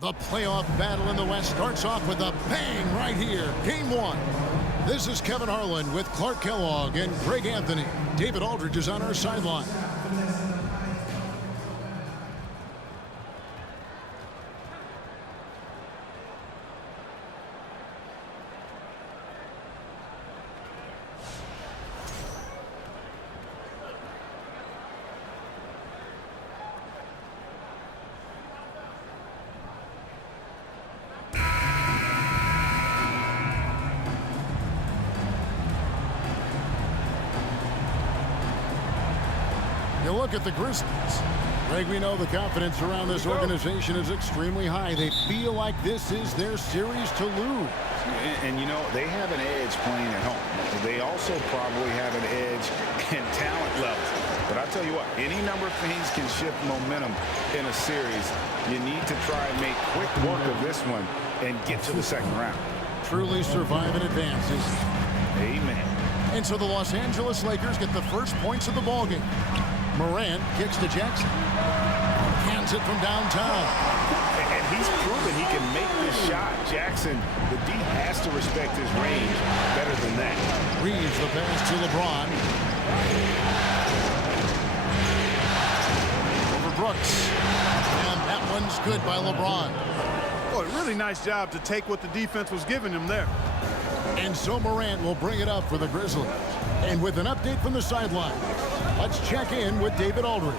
The playoff battle in the West starts off with a bang right here. Game one. This is Kevin Harlan with Clark Kellogg and Greg Anthony. David Aldridge is on our sideline. You look at the Grizzlies. Greg, we know the confidence around this organization is extremely high. They feel like this is their series to lose. And you know, they have an edge playing at home. They also probably have an edge in talent levels. But I'll tell you what, any number of things can shift momentum in a series. You need to try and make quick work of this one and get to the second round. Truly survive and advances. Amen. And so the Los Angeles Lakers get the first points of the ballgame. Morant kicks to Jackson. Cans it from downtown. And he's proven he can make this shot. Jackson, the D has to respect his range better than that. Reeves the pass to LeBron. Over Brooks. And that one's good by LeBron. Oh, really nice job to take what the defense was giving him there. And so Morant will bring it up for the Grizzlies. And with an update from the sideline, let's check in with David Aldridge.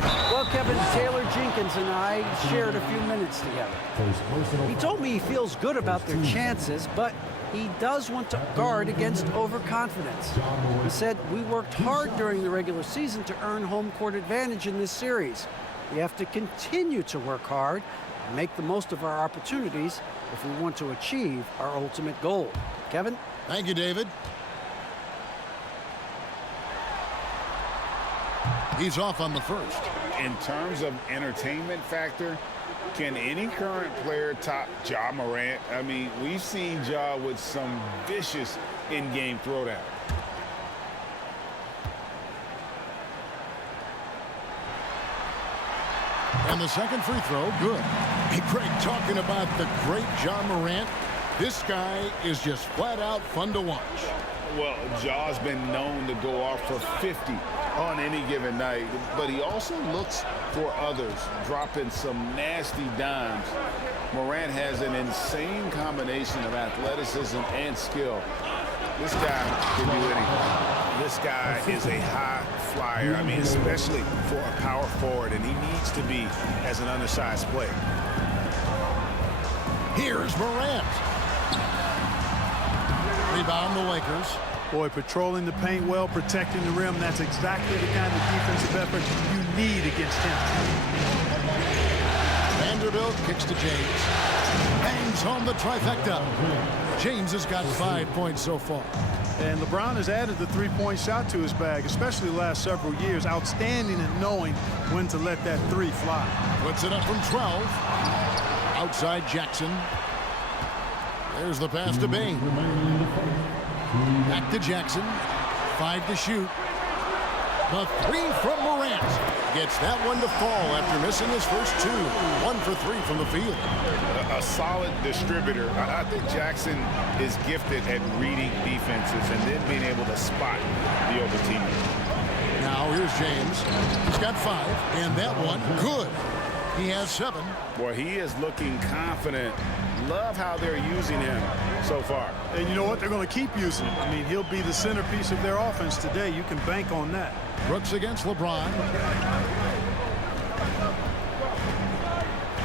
Well, Kevin, Taylor Jenkins and I shared a few minutes together. He told me he feels good about their chances, but he does want to guard against overconfidence. He said, we worked hard during the regular season to earn home court advantage in this series. We have to continue to work hard and make the most of our opportunities if we want to achieve our ultimate goal. Kevin? Thank you, David. He's off on the first. In terms of entertainment factor, can any current player top Ja Morant? I mean, we've seen Ja with some vicious in-game throwdown. And the second free throw, good. Hey, Greg, talking about the great Ja Morant, this guy is just flat out fun to watch. Well, Ja's been known to go off for 50 on any given night, but he also looks for others, dropping some nasty dimes. Morant has an insane combination of athleticism and skill. This guy can do anything. This guy is a high flyer, I mean, especially for a power forward, and he needs to be as an undersized player. Here's Morant. Rebound the Lakers. Boy, patrolling the paint well, protecting the rim, that's exactly the kind of defensive effort you need against him. Vanderbilt kicks to James. Hangs home the trifecta. James has got 5 points so far. And LeBron has added the three-point shot to his bag, especially the last several years. Outstanding at knowing when to let that three fly. Puts it up from 12. Outside Jackson. There's the pass to Bain. Back to Jackson. 5 to shoot. The three from Morant. Gets that one to fall after missing his first two. 1 for 3 from the field. A solid distributor. I think Jackson is gifted at reading defenses and then being able to spot the other teammate. Now here's James. He's got 5, and that one good. He has 7. Boy, he is looking confident. Love how they're using him so far. And you know what? They're going to keep using him. I mean, he'll be the centerpiece of their offense today. You can bank on that. Brooks against LeBron.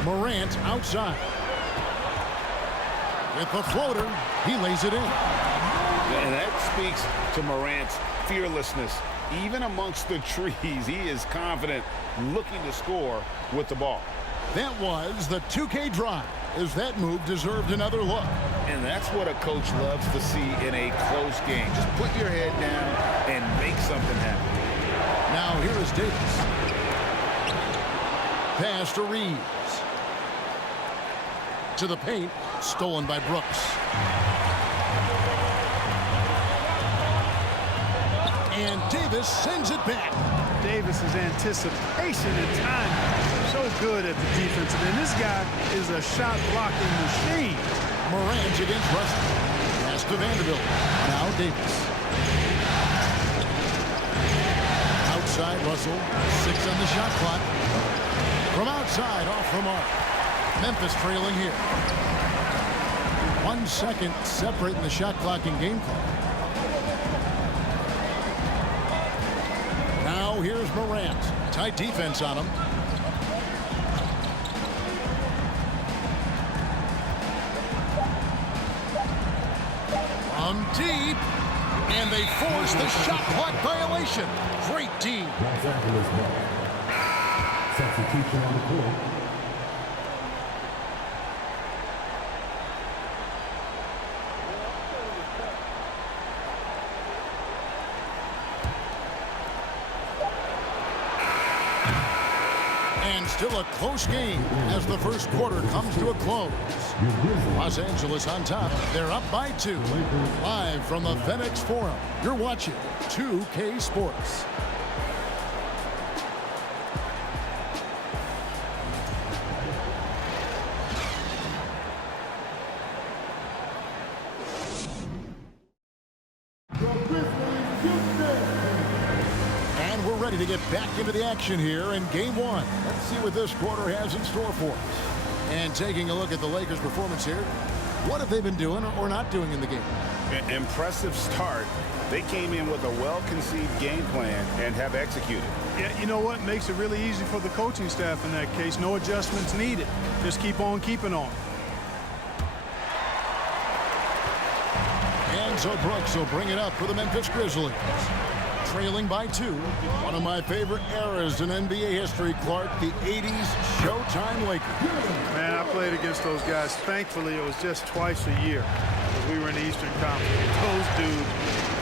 Morant outside. With the floater, he lays it in. And that speaks to Morant's fearlessness. Even amongst the trees, he is confident, looking to score with the ball. That was the 2K drive, as that move deserved another look. And that's what a coach loves to see in a close game. Just put your head down and make something happen. Now here is Davis. Pass to Reeves. To the paint, stolen by Brooks. And Davis sends it back. Davis's anticipation and time. So good at the defensive end. This guy is a shot blocking machine. Morant against Russell. Pass to Vanderbilt. Now Davis. Outside Russell. 6 on the shot clock. From outside, off the mark. Memphis trailing here. 1 second separating the shot clock and game clock. Now here's Morant. Tight defense on him. From deep. And they force the shot clock violation. Great D. Los Angeles ball. Substitution on the court. And still a close game as the first quarter comes to a close. Los Angeles on top. They're up by 2. Live from the FedEx Forum. You're watching 2K Sports. And we're ready to get back into the action here in game 1. Let's see what this quarter has in store for us. And taking a look at the Lakers' performance here, what have they been doing or not doing in the game? Impressive start. They came in with a well-conceived game plan and have executed. Yeah, you know what? Makes it really easy for the coaching staff in that case. No adjustments needed. Just keep on keeping on. And so Brooks will bring it up for the Memphis Grizzlies. Trailing by 2. One of my favorite eras in NBA history, Clark, the 80s Showtime Lakers. Man, I played against those guys. Thankfully, it was just twice a year because we were in the Eastern Conference. Those dudes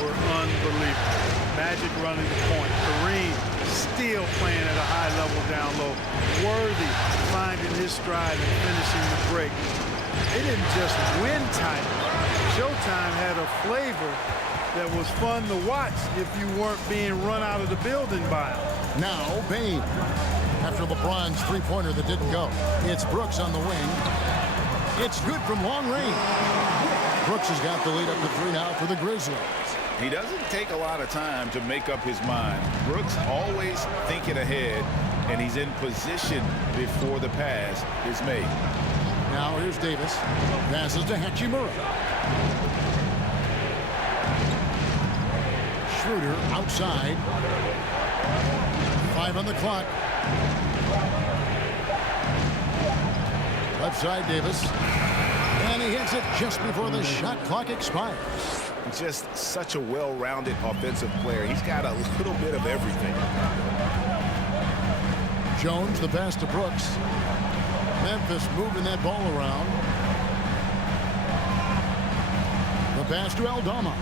were unbelievable. Magic running the point. Kareem still playing at a high level down low. Worthy finding his stride and finishing the break. They didn't just win titles. Showtime had a flavor that was fun to watch if you weren't being run out of the building by him. Now Bane. After LeBron's three-pointer that didn't go. It's Brooks on the wing. It's good from long range. Brooks has got the lead up to 3 now for the Grizzlies. He doesn't take a lot of time to make up his mind. Brooks always thinking ahead, and he's in position before the pass is made. Now here's Davis. Passes to Hachimura. Schroeder outside. 5 on the clock. Left side Davis. And he hits it just before the shot clock expires. Just such a well-rounded offensive player. He's got a little bit of everything. Jones, the pass to Brooks. Memphis moving that ball around. The pass to Aldama.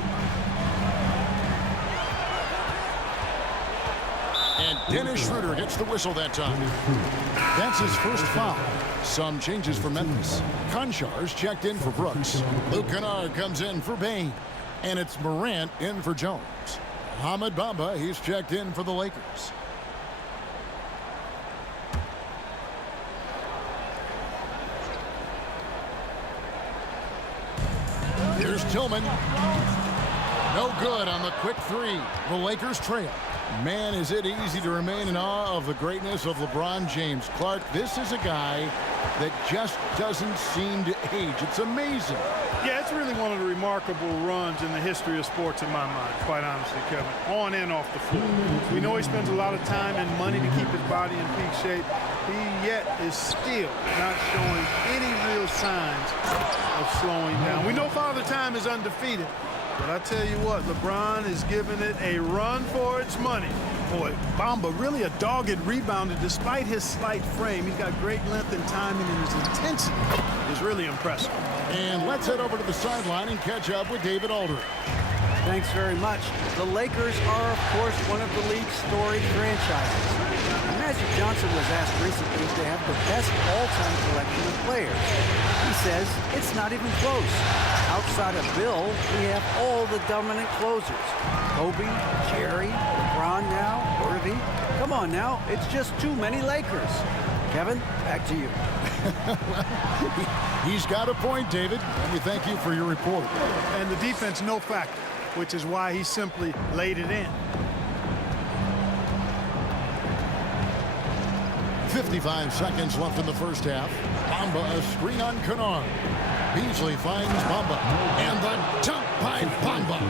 And Dennis Schroeder gets the whistle that time. That's his first foul. Some changes for Memphis. Konchar's checked in for Brooks. Luke Kennard comes in for Bane. And it's Morant in for Jones. Ahmed Bamba, he's checked in for the Lakers. Here's Tillman. No good on the quick 3. The Lakers trail. Man, is it easy to remain in awe of the greatness of LeBron James. Clark, this is a guy that just doesn't seem to age. It's amazing. Yeah, it's really one of the remarkable runs in the history of sports in my mind, quite honestly, Kevin. On and off the floor. We know he spends a lot of time and money to keep his body in peak shape. He yet is still not showing any real signs of slowing down. We know Father Time is undefeated. But I tell you what, LeBron is giving it a run for its money. Boy, Bamba really a dogged rebounder despite his slight frame. He's got great length and timing, and his intensity is really impressive. And let's head over to the sideline and catch up with David Aldridge. Thanks very much. The Lakers are, of course, one of the league's storied franchises. Magic Johnson was asked recently if they have the best all-time collection of players. He says it's not even close. Outside of Bill, we have all the dominant closers. Kobe, Jerry, LeBron now, Worthy. Come on now, it's just too many Lakers. Kevin, back to you. He's got a point, David, and we thank you for your report. And the defense, no factor, which is why he simply laid it in. 55 seconds left in the first half. Bamba, a screen on Kennard. Beasley finds Bamba, and the dunk by Bamba.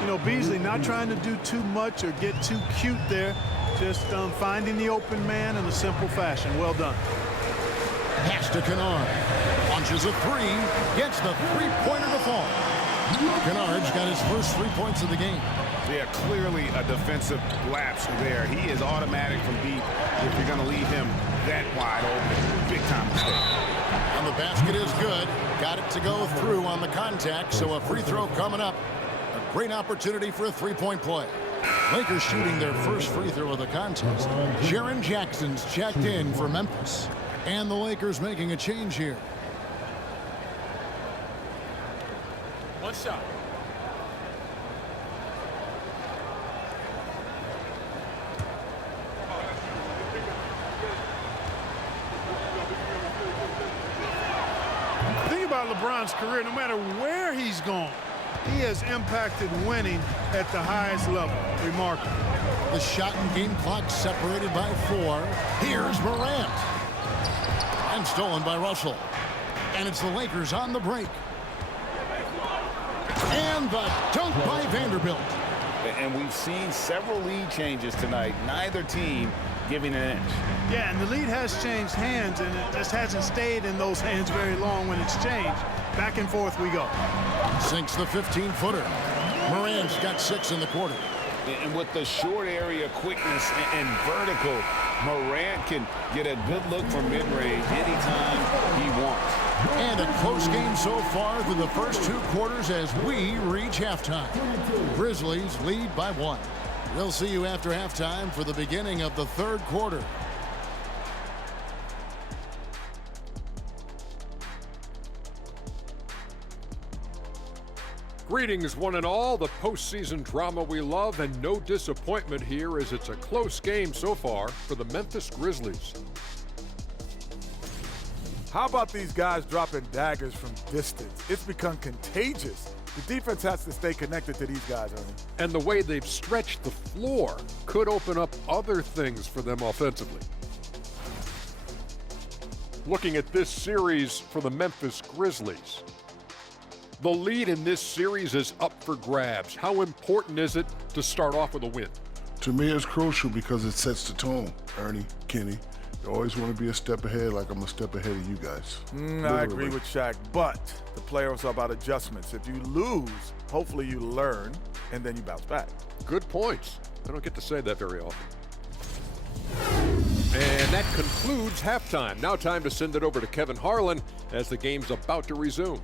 You know, Beasley not trying to do too much or get too cute there, just finding the open man in a simple fashion. Well done. Pass to Kennard. Launches a three, gets the three-pointer to fall. Kennard's got his first 3 points of the game. Yeah, clearly a defensive lapse there. He is automatic from deep if you're going to leave him that wide open. Big time mistake. And the basket is good. Got it to go through on the contact, so a free throw coming up. A great opportunity for a three-point play. Lakers shooting their first free throw of the contest. Jaren Jackson's checked in for Memphis. And the Lakers making a change here. One shot. Think about LeBron's career, no matter where he's gone, he has impacted winning at the highest level. Remarkable. The shot and game clock separated by 4. Here's Morant. And stolen by Russell. And it's the Lakers on the break. And the dunk by Vanderbilt. And we've seen several lead changes tonight. Neither team giving an inch. Yeah, and the lead has changed hands, and it just hasn't stayed in those hands very long when it's changed. Back and forth we go. Sinks the 15-footer. Morant's got 6 in the quarter. And with the short area quickness and vertical, Morant can get a good look from mid-range anytime he wants. And a close game so far through the first 2 quarters as we reach halftime. Grizzlies lead by 1. We'll see you after halftime for the beginning of the third quarter. Greetings, one and all. The postseason drama we love, and no disappointment here as it's a close game so far for the Memphis Grizzlies. How about these guys dropping daggers from distance? It's become contagious. The defense has to stay connected to these guys, Ernie. And the way they've stretched the floor could open up other things for them offensively. Looking at this series for the Memphis Grizzlies. The lead in this series is up for grabs. How important is it to start off with a win? To me, it's crucial because it sets the tone, Ernie, Kenny. You always want to be a step ahead, like I'm a step ahead of you guys. I agree with Shaq, but the playoffs are about adjustments. If you lose, hopefully you learn, and then you bounce back. Good points. I don't get to say that very often. And that concludes halftime. Now time to send it over to Kevin Harlan as the game's about to resume.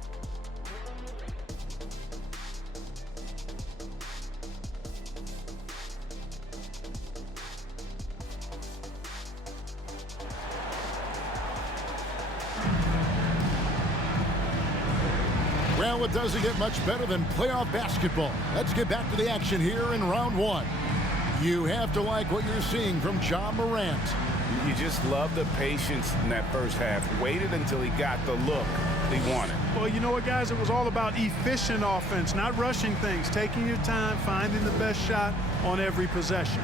Well, it doesn't get much better than playoff basketball. Let's get back to the action here in round 1. You have to like what you're seeing from Ja Morant. You just love the patience in that first half. Waited until he got the look he wanted. Well, you know what, guys? It was all about efficient offense, not rushing things, taking your time, finding the best shot on every possession.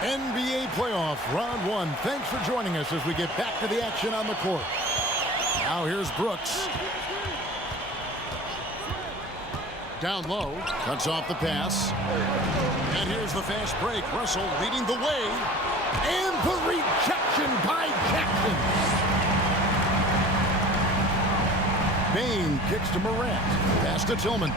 NBA playoff round 1. Thanks for joining us as we get back to the action on the court. Now here's Brooks. Down low, cuts off the pass. And here's the fast break. Russell leading the way. And the rejection by Jackson. Bain kicks to Morant. Pass to Tillman.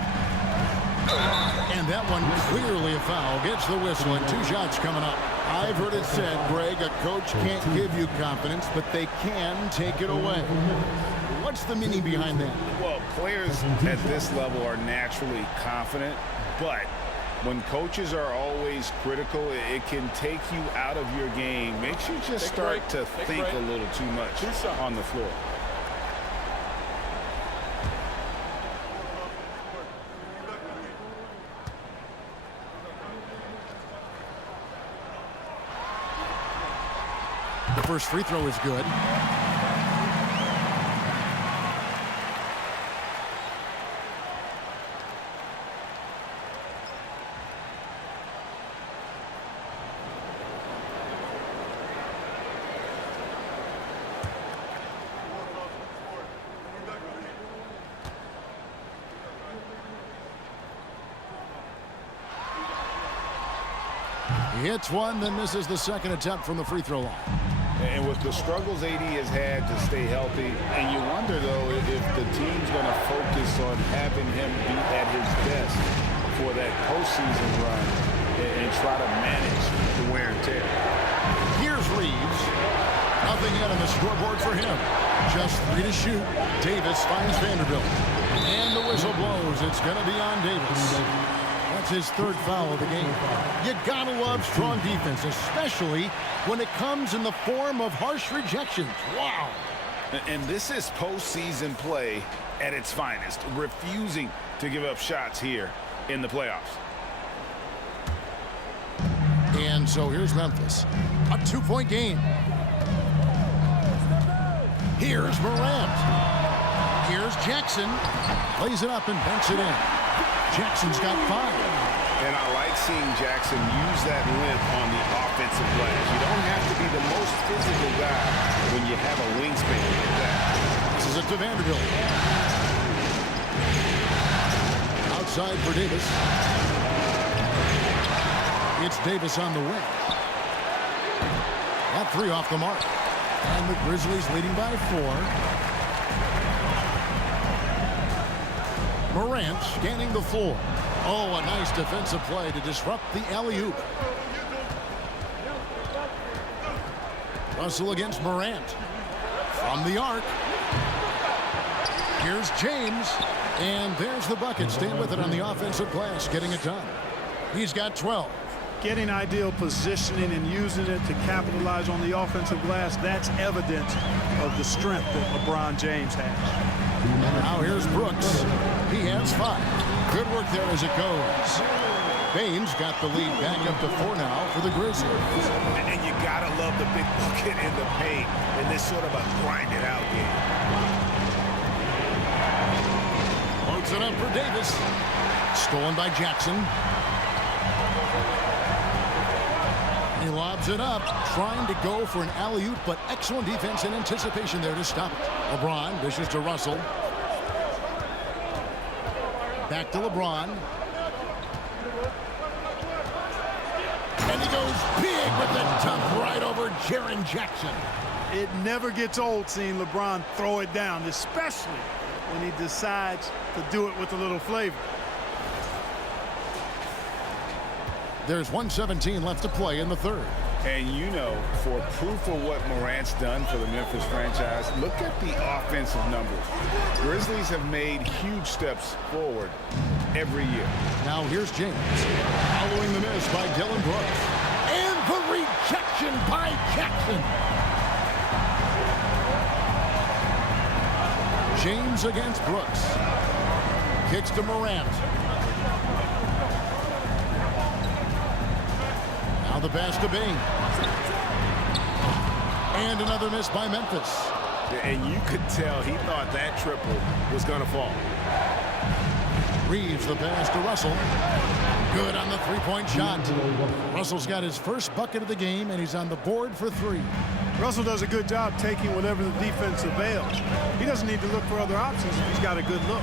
And that one clearly a foul. Gets the whistle and 2 shots coming up. I've heard it said, Greg, a coach can't give you confidence, but they can take it away. What's the meaning behind that? Well, players at this level are naturally confident, but when coaches are always critical, it can take you out of your game. Makes you just start to think a little too much on the floor. first free throw is good. He hits one, then misses the second attempt from the free throw line. And with the struggles AD has had to stay healthy, and you wonder, though, if the team's going to focus on having him be at his best for that postseason run and try to manage the wear and tear. Here's Reeves. Nothing yet on the scoreboard for him. Just 3 to shoot. Davis finds Vanderbilt. And the whistle blows. It's going to be on Davis. That's his third foul of the game. You gotta love strong defense, especially when it comes in the form of harsh rejections. Wow. And this is postseason play at its finest, refusing to give up shots here in the playoffs. And so here's Memphis. A 2-point game. Here's Morant. Here's Jackson. Plays it up and banks it in. Jackson's got 5. And I like seeing Jackson use that length on the offensive glass. You don't have to be the most physical guy when you have a wingspan like that. This is it to Vanderbilt. Outside for Davis. It's Davis on the wing. That 3 off the mark. And the Grizzlies leading by 4. Morant scanning the floor. Oh, a nice defensive play to disrupt the alley-oop. Russell against Morant. From the arc. Here's James. And there's the bucket. Staying with it on the offensive glass, getting it done. He's got 12. Getting ideal positioning and using it to capitalize on the offensive glass, that's evidence of the strength that LeBron James has. Now here's Brooks. He has 5. Good work there as it goes. Baines got the lead back up to 4 now for the Grizzlies. And you gotta love the big bucket in the paint in this sort of a grinded out game. Loads it up for Davis. Stolen by Jackson. He lobs it up, trying to go for an alley-oop, but excellent defense and anticipation there to stop it. LeBron dishes to Russell. Back to LeBron. And he goes big with the dunk right over Jaren Jackson. It never gets old seeing LeBron throw it down, especially when he decides to do it with a little flavor. There's 1:17 left to play in the third. And you know, for proof of what Morant's done for the Memphis franchise, look at the offensive numbers. Grizzlies have made huge steps forward every year. Now here's James. Following the miss by Dylan Brooks. And the rejection by Jackson. James against Brooks. Kicks to Morant. Now the pass to Baines. And another miss by Memphis. And you could tell he thought that triple was going to fall. Reeves the pass to Russell. Good on the three-point shot. Russell's got his first bucket of the game, and he's on the board for 3. Russell does a good job taking whatever the defense avails. He doesn't need to look for other options if he's got a good look.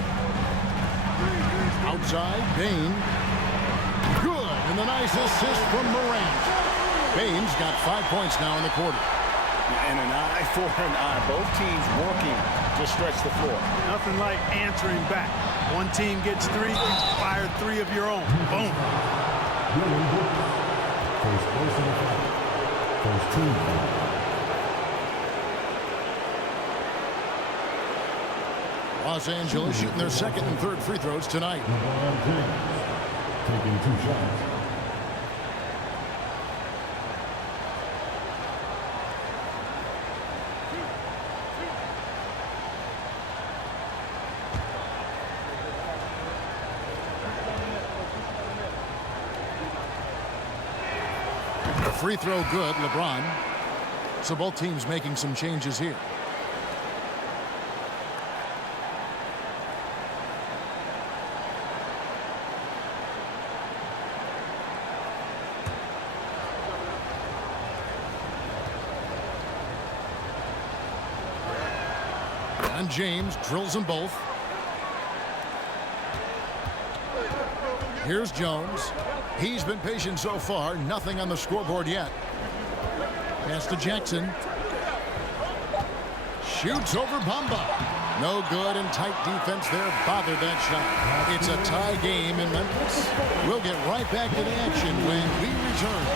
Outside, Baines. Good, and the nice assist from Morant. Baines got 5 points now in the quarter. And an eye for an eye. Both teams working to stretch the floor. Nothing like answering back. One team gets 3, you fire 3 of your own. Boom. First personal foul. First team foul. Los Angeles shooting their second and third free throws tonight. LeBron James taking 2 shots. Free throw good, LeBron. So both teams making some changes here. And James drills them both. Here's Jones. He's been patient so far. Nothing on the scoreboard yet. Pass to Jackson. Shoots over Bamba. No good, and tight defense there bothered that shot. It's a tie game in Memphis. We'll get right back to the action when we return.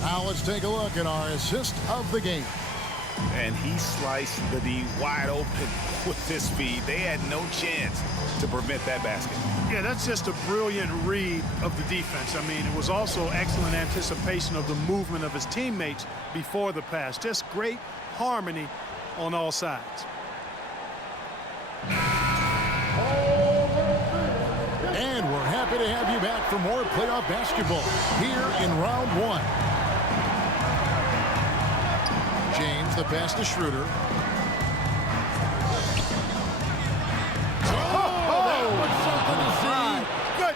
Now let's take a look at our assist of the game. And he sliced the D wide open with his speed. They had no chance to prevent that basket. Yeah, that's just a brilliant read of the defense. I mean, it was also excellent anticipation of the movement of his teammates before the pass. Just great harmony on all sides. And we're happy to have you back for more playoff basketball here in round one. James, the pass to Schroeder. Good.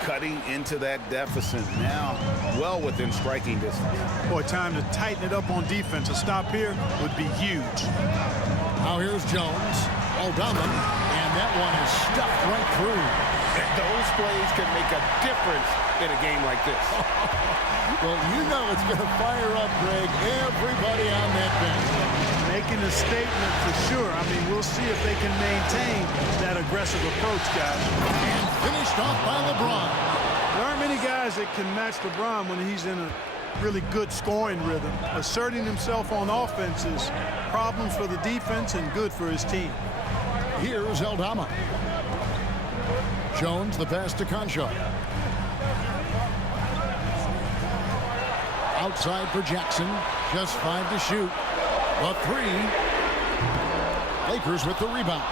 Cutting into that deficit now, well within striking distance. Boy, time to tighten it up on defense. A stop here would be huge. Now here's Jones. Aldama, and that one is stuffed right through. And those plays can make a difference in a game like this. Well, you know it's going to fire up, Greg, everybody on that bench. Making a statement for sure. I mean, we'll see if they can maintain that aggressive approach, guys. And finished off by LeBron. There aren't many guys that can match LeBron when he's in a really good scoring rhythm. Asserting himself on offense is problems for the defense and good for his team. Here's Aldama. Jones, the pass to Concha. Outside for Jackson. Just 5 to shoot. A 3. Lakers with the rebound.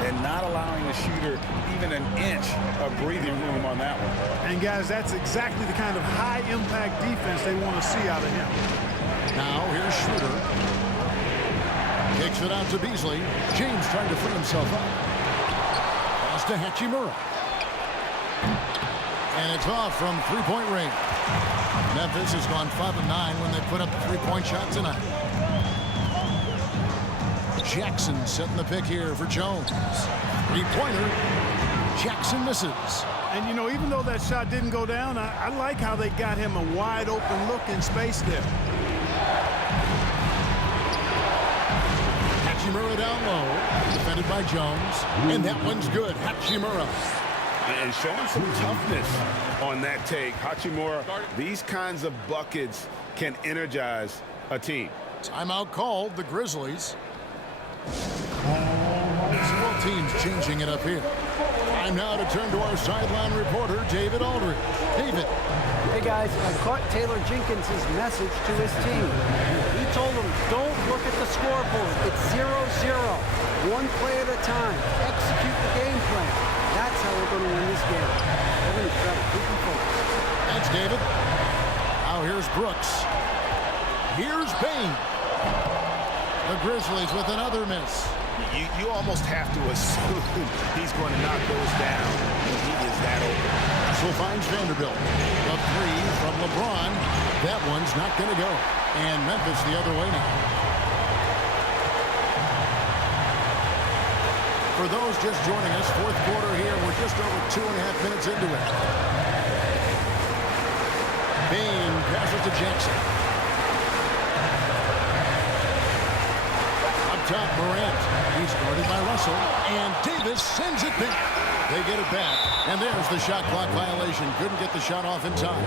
And not allowing the shooter even an inch of breathing room on that one. And, guys, that's exactly the kind of high-impact defense they want to see out of him. Now here's Schroeder. Kicks it out to Beasley. James trying to free himself up. Pass to Hachimura. And it's off from three-point range. Memphis has gone 5 of 9 when they put up the three-point shot tonight. Jackson setting the pick here for Jones. Three-pointer. Jackson misses. And, you know, even though that shot didn't go down, I like how they got him a wide-open look in space there. Hachimura down low. Defended by Jones. And that one's good. Hachimura. And showing some toughness on that take. Hachimura, these kinds of buckets can energize a team. Timeout called, the Grizzlies. Both teams changing it up here. Time now to turn to our sideline reporter, David Aldridge. David. Hey, guys, I caught Taylor Jenkins' message to his team. He told them, don't look at the scoreboard. It's 0-0. One play at a time. Execute the game plan. That's how we're going to win this game. We're going to try to keep them focused. Thanks, David. Now here's Brooks. Here's Bain. The Grizzlies with another miss. You almost have to assume he's going to knock those down when he is that open. Russell finds Vanderbilt. A 3 from LeBron. That one's not going to go. And Memphis the other way now. For those just joining us, fourth quarter here. We're just over 2.5 minutes into it. Bain passes to Jackson. Up top, Morant. He's guarded by Russell. And Davis sends it back. They get it back. And there's the shot clock violation. Couldn't get the shot off in time.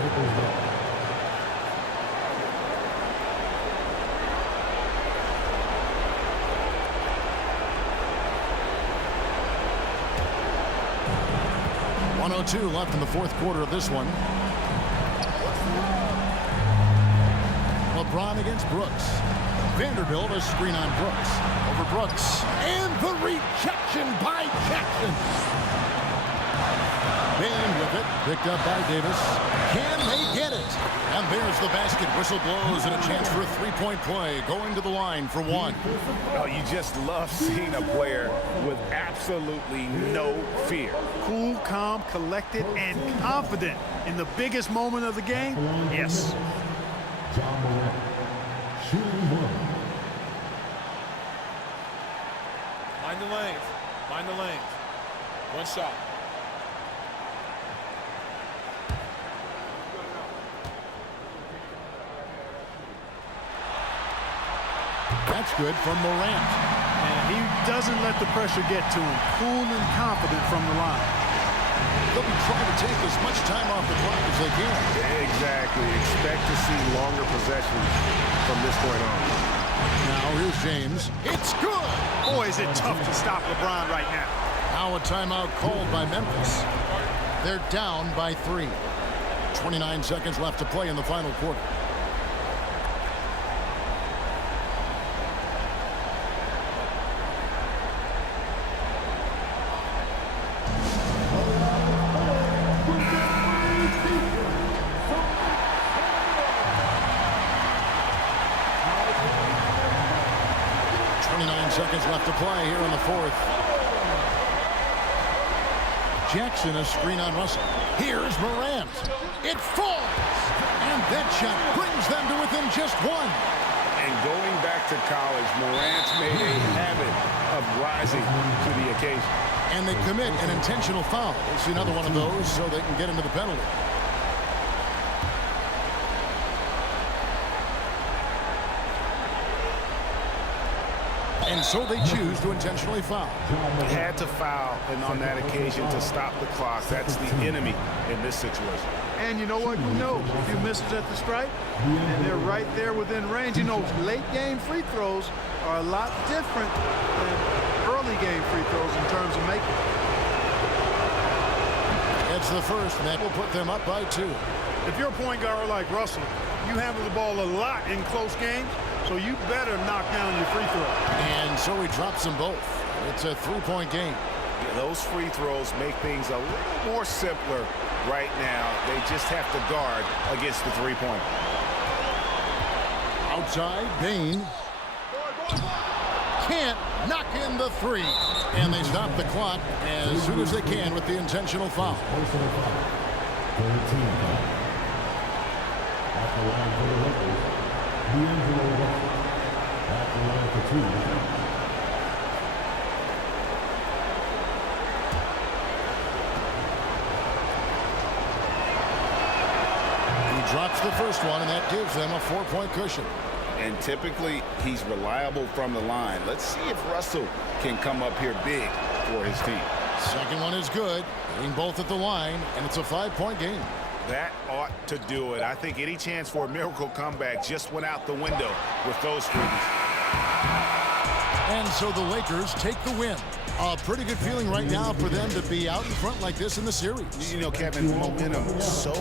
.102 left in the fourth quarter of this one. LeBron against Brooks. Vanderbilt a screen on Brooks. Over Brooks. And the rejection by Jackson. Bain with it. Picked up by Davis. Can they get it? And there's the basket. Whistle blows and a chance for a three-point play. Going to the line for one. Oh, you just love seeing a player with absolutely no fear. Cool, calm, collected, and confident in the biggest moment of the game. Yes. John Morant, shooting one. Mind the lanes. Mind the lanes. One shot. That's good from Morant. And he doesn't let the pressure get to him. Cool and confident from the line. They'll be trying to take as much time off the clock as they can. Exactly. Expect to see longer possessions from this point on. Now here's James. It's good. Boy, is it tough to stop LeBron right now. Now a timeout called by Memphis. They're down by 3. 29 seconds left to play in the final quarter. Seconds left to play here in the fourth. Jackson a screen on Russell. Here's Morant. It falls. And that shot brings them to within just one. And going back to college, Morant's made a habit of rising to the occasion. And they commit an intentional foul. It's another one of those so they can get into the penalty. And so they choose to intentionally foul. Had to foul, and on that occasion to stop the clock. That's the enemy in this situation. And you know what? You know, if you miss it at the stripe, and they're right there within range. You know, late game free throws are a lot different than early game free throws in terms of making. It's the first, and that will put them up by 2. If you're a point guard like Russell, you handle the ball a lot in close games, so you better knock down your free throw. And so he drops them both. It's a 3-point game. Yeah, those free throws make things a little more simpler right now. They just have to guard against the three-point. Outside, Bain. Can't knock in the 3. And they stop the clock as soon as they can with the intentional foul. Personal foul. 13 foul. At the line for the Lakers, D'Angelo Russell. At the line for 2. He drops the first one, and that gives them a 4-point cushion. And typically, he's reliable from the line. Let's see if Russell can come up here big for his team. Second one is good. Hitting both at the line, and it's a 5-point game. That ought to do it. I think any chance for a miracle comeback just went out the window with those threes. And so the Lakers take the win. A pretty good feeling right now for them to be out in front like this in the series. You know, Kevin, momentum so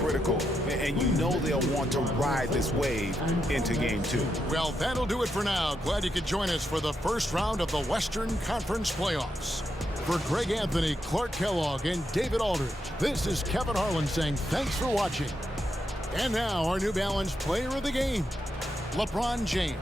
critical. And you know they'll want to ride this wave into game 2. Well, that'll do it for now. Glad you could join us for the first round of the Western Conference Playoffs. For Greg Anthony, Clark Kellogg, and David Aldridge, this is Kevin Harlan saying thanks for watching. And now our New Balance player of the game, LeBron James.